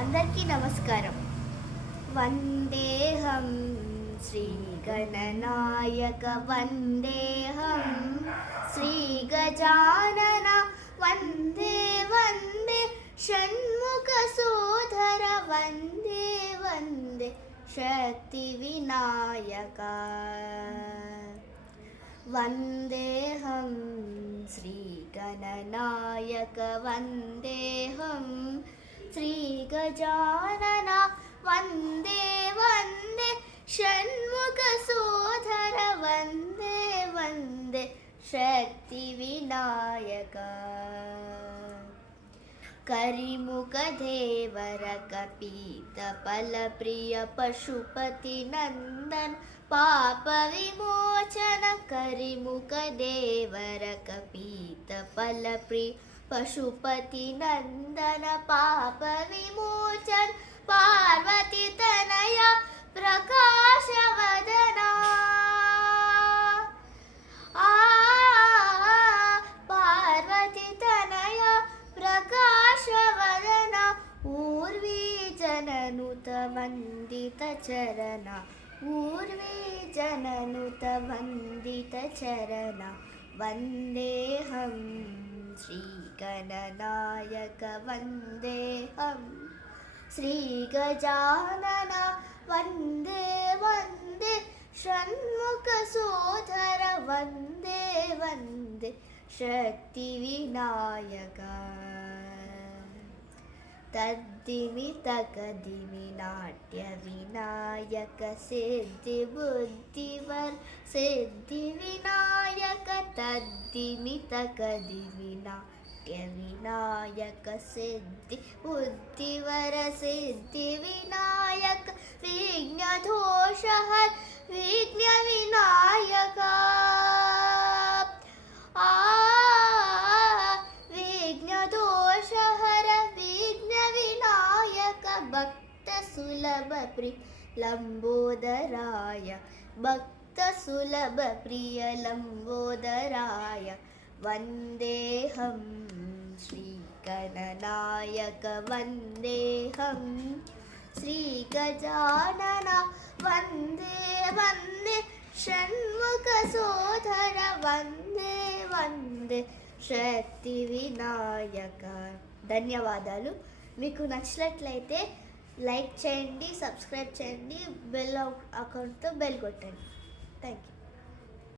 అందరికీ నమస్కారం. వందేహం శ్రీగణనాయక వందేహం శ్రీగజానన వందే వందే షణ్ముఖసోదర వందే వందే శక్తి వినాయక వందేహం శ్రీగణనాయక వందేహం శ్రీగజానన వందే వందే షణ్ముఖసోదర వందే వందే ಶಕ್ತಿ ವಿನಾಯಕ ಕರಿಮುಖ ದೇವರ ಕಪೀತ ಫಲಪ್ರಿಯ ಪಶುಪತಿ ನಂದನ ಪಾಪ ವಿಮೋಚನ ಕರಿಮುಖ ದೇವರ ಕಪೀತ ಫಲಪ್ರಿಯ ಪಶುಪತಿ ನಂದನ ಪಾಪ ವಿಮೋಚನ ಪಾರ್ವತಿ ತನಯ ಪ್ರಕಾಶ ವದನ ಪಾರ್ವತಿ ತನಯ ಪ್ರಕಾಶ ವದನ ಊರ್ವಿ ಜನನುತ ವಂದಿತ ಚರಣ ಊರ್ವಿ ಜನನುತ ವಂದಿತ ಚರಣ ವಂದೇಹಂ ಶ್ರೀಗಣನಾಯಕ ವಂದೇಹಂ ಶ್ರೀಗಜಾನನ ವಂದೇ ವಂದೇ ಷಣ್ಮುಖಸೋದರ ವಂದೇ ವಂದೇ ಶಕ್ತಿ ವಿನಾಯಕ ತದ್ದಿಮಿ ತಕದಿಮಿ ನಾಟ್ಯ ವಿನಾಯಕ ಸಿದ್ಧಿ ಬುದ್ಧಿವರ್ ಸಿದ್ಧಿ ವಿನಾಯಕ ತದ್ದಿಮಿ ತಕದಿಮಿ ನಾಟ್ಯ ವಿನಾಯಕ ಸಿದ್ಧಿ ಬುದ್ಧಿವರ ಸಿದ್ಧಿ ವಿನಾಯಕ ವಿಘ್ನ ದೋಷ ಹರ ವಿಘ್ನ ವಿನಾಯಕ ವಿಘ್ನ ದೋಷ ಹರ ವಿಘ್ನ ವಿನಾಯಕ ಭಕ್ತ ಸುಲಭ ಪ್ರಿಯ ಲಂಬೋದರಾಯ ಭಕ್ತ ಸುಲಭ ಪ್ರಿಯ ಲಂಬೋದರಾಯ ವಂದೇಹಂ ಶ್ರೀಗಣನಾಯಕ ವಂದೇಹಂ ಶ್ರೀಗಜಾನನ ವಂದೇ ವಂದೇ షణ్ముఖసోదర వందే వందే శక్తి వినాయక. ధన్యవాదాలు. మీకు నచ్చినట్లయితే లైక్ చేయండి, సబ్స్క్రైబ్ చేయండి, బెల్ అకౌంట్తో బెల్ కొట్టండి. Thank you.